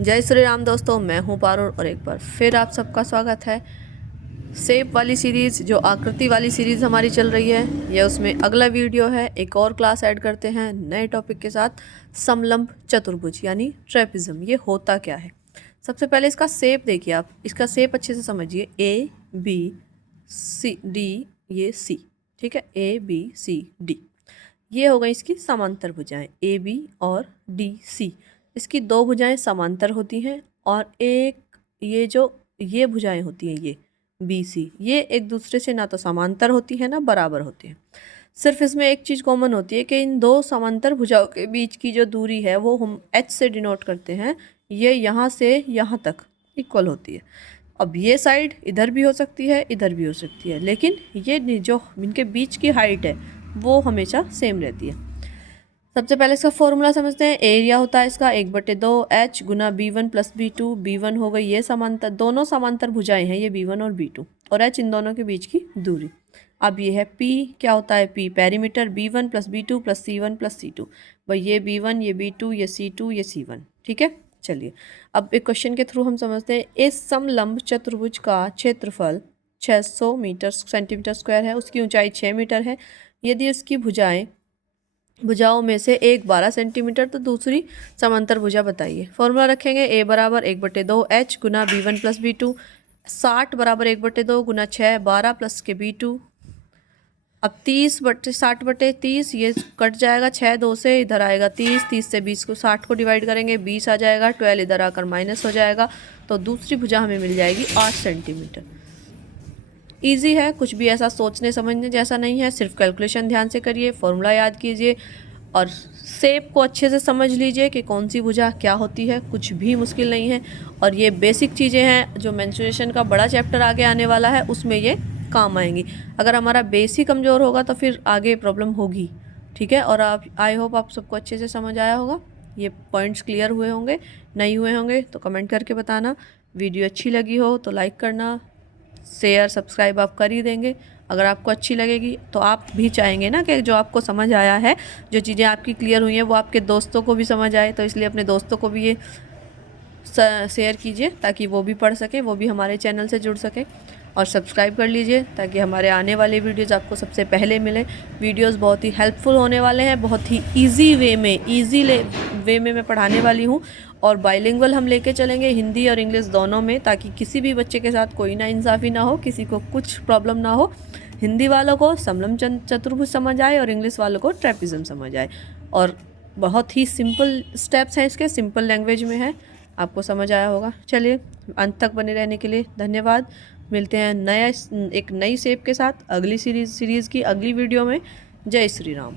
जय श्री राम दोस्तों, मैं हूं पारुल और एक बार फिर आप सबका स्वागत है। शेप वाली सीरीज़ जो आकृति वाली सीरीज़ हमारी चल रही है, यह उसमें अगला वीडियो है। एक और क्लास ऐड करते हैं नए टॉपिक के साथ, समलंब चतुर्भुज यानी ट्रेपिज्म। ये होता क्या है? सबसे पहले इसका शेप देखिए, आप इसका शेप अच्छे से समझिए। ए बी सी डी, ये सी, ठीक है। ए बी सी डी, ये हो गई इसकी समांतर भुजाएं। ए बी और डी सी, इसकी दो भुजाएं समांतर होती हैं, और एक ये भुजाएं होती हैं, ये बी सी, ये एक दूसरे से ना तो समांतर होती है ना बराबर होती है। सिर्फ इसमें एक चीज़ कॉमन होती है कि इन दो समांतर भुजाओं के बीच की जो दूरी है वो हम एच से डिनोट करते हैं। ये यहाँ से यहाँ तक इक्वल होती है। अब ये साइड इधर भी हो सकती है, इधर भी हो सकती है, लेकिन ये जो इनके बीच की हाइट है वो हमेशा सेम रहती है। सबसे पहले इसका फॉर्मूला समझते हैं। एरिया होता है इसका 1/2 H गुना B1 + B2। B1 हो गई ये समांतर, दोनों समांतर भुजाएं हैं ये B1 और B2, और H इन दोनों के बीच की दूरी। अब ये है P, क्या होता है P? Perimeter. B1 + B2 + C1 + C2, भाई ये B1, ये B2, ये C2, ये C1, ठीक है। चलिए अब एक क्वेश्चन के थ्रू हम समझते हैं। इस समलंब चतुर्भुज का क्षेत्रफल 600 सेंटीमीटर स्क्वायर है, उसकी ऊंचाई 6 मीटर है। यदि उसकी भुजाओं में से एक 12 सेंटीमीटर तो दूसरी समांतर भुजा बताइए। फॉर्मूला रखेंगे। A बराबर 1/2 H गुना B1 + B2। 60 बराबर 1/2 गुना 6, 12 प्लस के B2। अब 30/60/30, ये कट जाएगा 6 2 से, इधर आएगा 30, 30 से 20 को 60 को डिवाइड करेंगे, 20 आ जाएगा, 12 इधर आकर माइनस हो जाएगा, तो दूसरी भुजा हमें मिल जाएगी 8 सेंटीमीटर। ईजी है, कुछ भी ऐसा सोचने समझने जैसा नहीं है, सिर्फ कैलकुलेशन ध्यान से करिए, फॉर्मूला याद कीजिए और शेप को अच्छे से समझ लीजिए कि कौन सी भुजा क्या होती है। कुछ भी मुश्किल नहीं है, और ये बेसिक चीज़ें हैं जो मेंस्ट्रुएशन का बड़ा चैप्टर आगे आने वाला है उसमें ये काम आएंगी। अगर हमारा बेस ही कमज़ोर होगा तो फिर आगे प्रॉब्लम होगी, ठीक है। और आप, आई होप आप सबको अच्छे से समझ आया होगा, ये पॉइंट्स क्लियर हुए होंगे। नहीं हुए होंगे तो कमेंट करके बताना। वीडियो अच्छी लगी हो तो लाइक करना, शेयर सब्सक्राइब आप कर ही देंगे। अगर आपको अच्छी लगेगी तो आप भी चाहेंगे ना कि जो आपको समझ आया है, जो चीज़ें आपकी क्लियर हुई हैं, वो आपके दोस्तों को भी समझ आए, तो इसलिए अपने दोस्तों को भी ये शेयर कीजिए ताकि वो भी पढ़ सके, वो भी हमारे चैनल से जुड़ सके। और सब्सक्राइब कर लीजिए ताकि हमारे आने वाले वीडियोज़ आपको सबसे पहले मिले। वीडियोज़ बहुत ही हेल्पफुल होने वाले हैं, बहुत ही ईजी वे में मैं पढ़ाने वाली हूँ, और बाइलिंगुअल हम लेके चलेंगे, हिंदी और इंग्लिश दोनों में, ताकि किसी भी बच्चे के साथ कोई नाइंसाफ़ी ना हो, किसी को कुछ प्रॉब्लम ना हो। हिंदी वालों को समलंब चतुर्भुज समझ आए और इंग्लिश वालों को ट्रेपिज्म समझ आए। और बहुत ही सिंपल स्टेप्स हैं इसके, सिंपल लैंग्वेज में है, आपको समझ आया होगा। चलिए, अंत तक बने रहने के लिए धन्यवाद। मिलते हैं एक नई शेप के साथ अगली सीरीज़ की अगली वीडियो में। जय श्री राम।